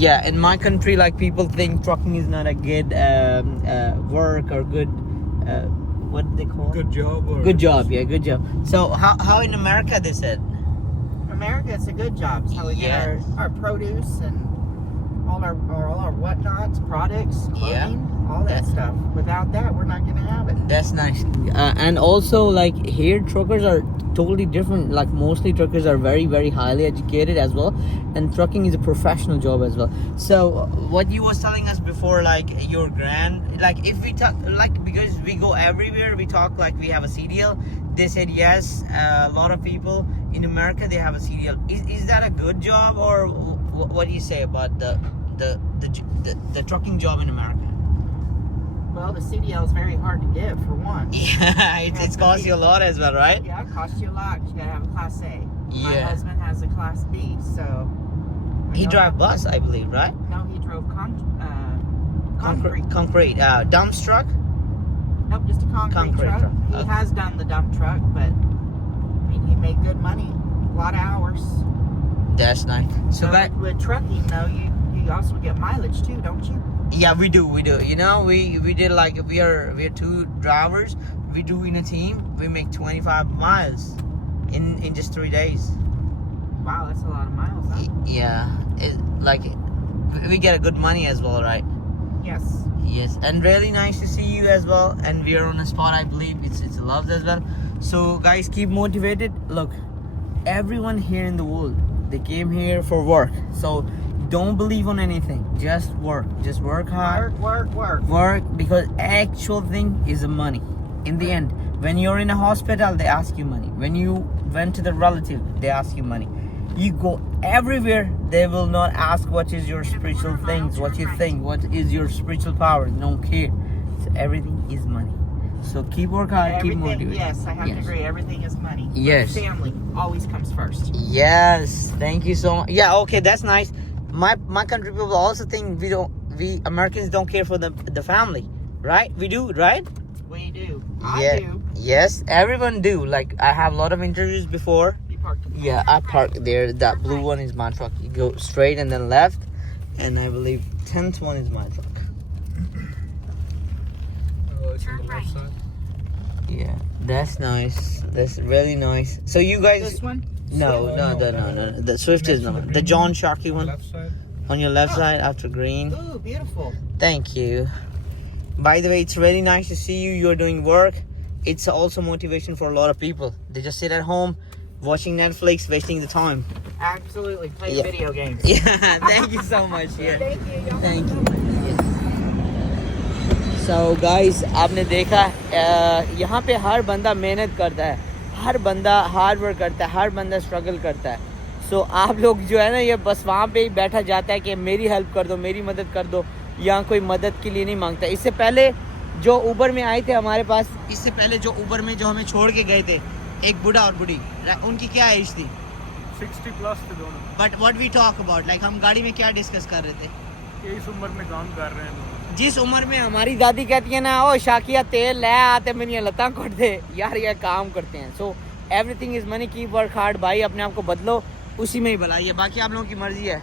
Yeah, in my country, like people think trucking is not a good work or good what do they call it? Good job. Or Good job, yeah, good job. So how in America they said? America, it's a good job. It's how we get our produce and all our whatnots, products, clothing, all that stuff. Without that, we're not gonna have it. That's nice. And also, like here, truckers are totally different. Like mostly truckers are very, very highly educated as well, and trucking is a professional job as well. So what you was telling us before, like your like if we talk, like because we go everywhere, we talk like we have a CDL. They said yes. A lot of people in America they have a CDL. Is that a good job, or what do you say about the trucking job in America? Well, the CDL is very hard to get, for one. Yeah, it's cost you a lot as well, right? Yeah, it costs you a lot. You gotta have a Class A. Yeah. My husband has a Class B, so... He drive bus, I believe, right? No, he drove concrete. Concrete. Dump truck? Nope, just a concrete truck. He Okay. has done the dump truck, but I mean, he made good money. A lot of hours. That's nice. So that, with trucking, though, you also get mileage, too, don't you? yeah, we do. You know, we did like we are two drivers. We do in a team. We make 25 miles in just 3 days. Wow, that's a lot of miles, huh? Yeah, like we get a good money as well, right? Yes. Yes, and really nice to see you as well. And we are on a spot, I believe it's loved as well. So guys, keep motivated. Look, everyone here in the world, they came here for work. So don't believe on anything. Just work. Just work hard. Work, because actual thing is the money. In the end, when you're in a hospital, they ask you money. When you went to the relative, they ask you money. You go everywhere, they will not ask what is your spiritual things, what you think, what is your spiritual power. They don't care. So everything is money. So keep work hard, keep motivated. Yes, I have to agree. Everything is money. Yes. Family always comes first. Yes, thank you so much. Yeah, okay, that's nice. My country people also think we Americans don't care for the family, right? We do, right? We do. Yeah. I do. Yes, everyone do. Like I have a lot of interviews before. Yeah, I parked there. That blue one is my truck. You go straight and then left, and I believe 10th one is my truck. Oh, it's on the left side. Yeah, that's nice. That's really nice. So you guys? This one? No. The Swift is not. The John Shaqi one. Left side. On your left side after green. Ooh, beautiful. Thank you. By the way, it's really nice to see you. You're doing work. It's also motivation for a lot of people. They just sit at home watching Netflix, wasting the time. Absolutely. Play video games. Yeah, thank you so much. Yeah. Thank you. Thank you. So guys, आपने देखा यहाँ पे हर बंदा मेहनत करता है, हर बंदा hard work करता है, हर बंदा स्ट्रगल करता है. सो आप लोग जो है ना, ये बस वहाँ पे ही बैठा जाता है कि मेरी हेल्प कर दो, मेरी मदद कर दो. यहाँ कोई मदद के लिए नहीं मांगता. इससे पहले जो ऊबर में आए थे हमारे पास, इससे पहले जो ऊबर में जो हमें छोड़ के गए थे, एक बूढ़ा और बूढ़ी, उनकी क्या एज थी? 60 प्लस थे दोनों. But what we talk about, like हम गाड़ी में क्या डिस्कस कर रहे थे? इस उम्र में काम कर रहे हैं दोनों. जिस उम्र में हमारी दादी कहती है ना, ओ शाकिया तेल ले आते मेरी लता कोट दे, यार ये काम करते हैं. So everything is money. Keep work hard भाई, अपने आप को बदलो, उसी में ही भलाई है. बाकी आप लोगों की मर्जी है.